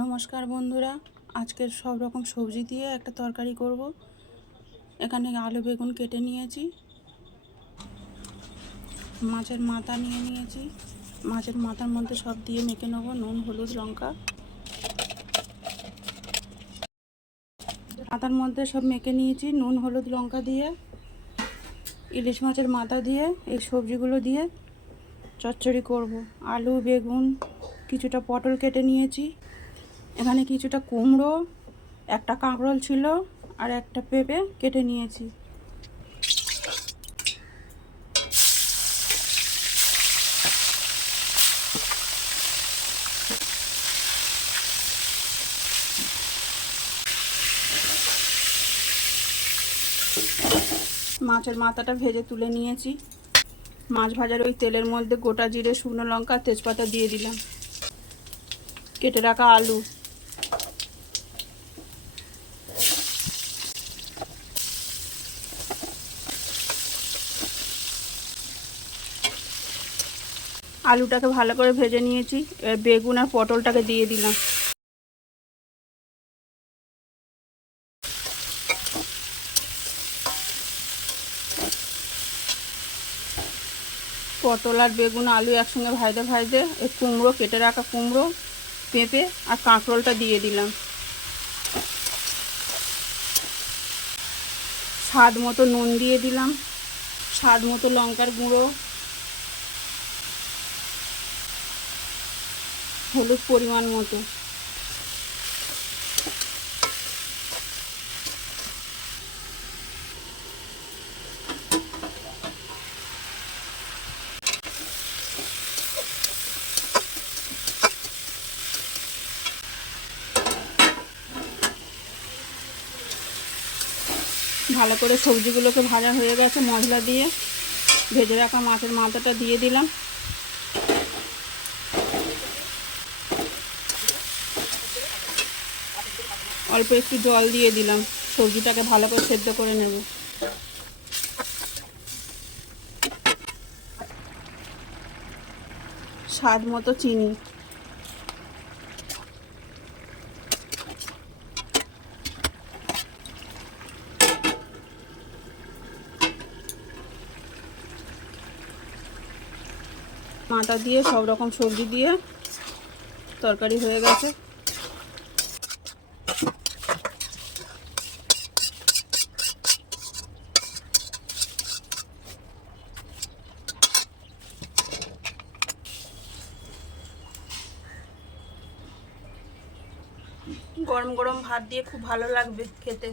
নমস্কার বন্ধুরা, আজকের সব রকম সবজি দিয়ে একটা তরকারি করব। এখানে আলু বেগুন কেটে নিয়েছি, মাছের মাথা নিয়ে নিয়েছি। মাছের মাথার মধ্যে সব দিয়ে মেখে নেব, নুন হলুদ লঙ্কা। মাথার মধ্যে সব মেখে নিয়েছি নুন হলুদ লঙ্কা দিয়ে। ইলিশ মাছের মাথা দিয়ে এই সবজিগুলো দিয়ে চচ্চড়ি করব। আলু বেগুন, কিছুটা পটল কেটে নিয়েছি। এখানে কিছুটা কুমড়ো, একটা কাঁকরোল ছিল আর একটা পেঁপে কেটে নিয়েছি। মাছের মাথাটা ভেজে তুলে নিয়েছি। মাছ ভাজার ওই তেলের মধ্যে গোটা জিরে, শুকনো লঙ্কা, তেজপাতা দিয়ে দিলাম। কেটে রাখা আলু, আলুটাকে ভালো করে ভেজে নিয়েছি। এবার বেগুন আর পটলটাকে দিয়ে দিলাম। পটল আর বেগুন আলু একসঙ্গে ভাজতে ভাজতে এই কুমড়ো, কেটে রাখা কুমড়ো, পেঁপে আর কাঁকরোলটা দিয়ে দিলাম। স্বাদ মতো নুন দিয়ে দিলাম, স্বাদ মতো লঙ্কার গুঁড়ো, হলুদ পরিমাণ মতো। ভালো করে সবজিগুলোকে ভাজা হয়ে গেছে। মশলা দিয়ে ভেজে রাখা মাছের মাথাটা দিয়ে দিলাম। অল্প একটু জল দিয়ে দিলাম, সবজিটাকে ভালো করে সেদ্ধ করে নেব। স্বাদ মতো চিনি, মাথা দিয়ে সব রকম সবজি দিয়ে তরকারি হয়ে গেছে। গরম গরম ভাত দিয়ে খুব ভালো লাগবে খেতে।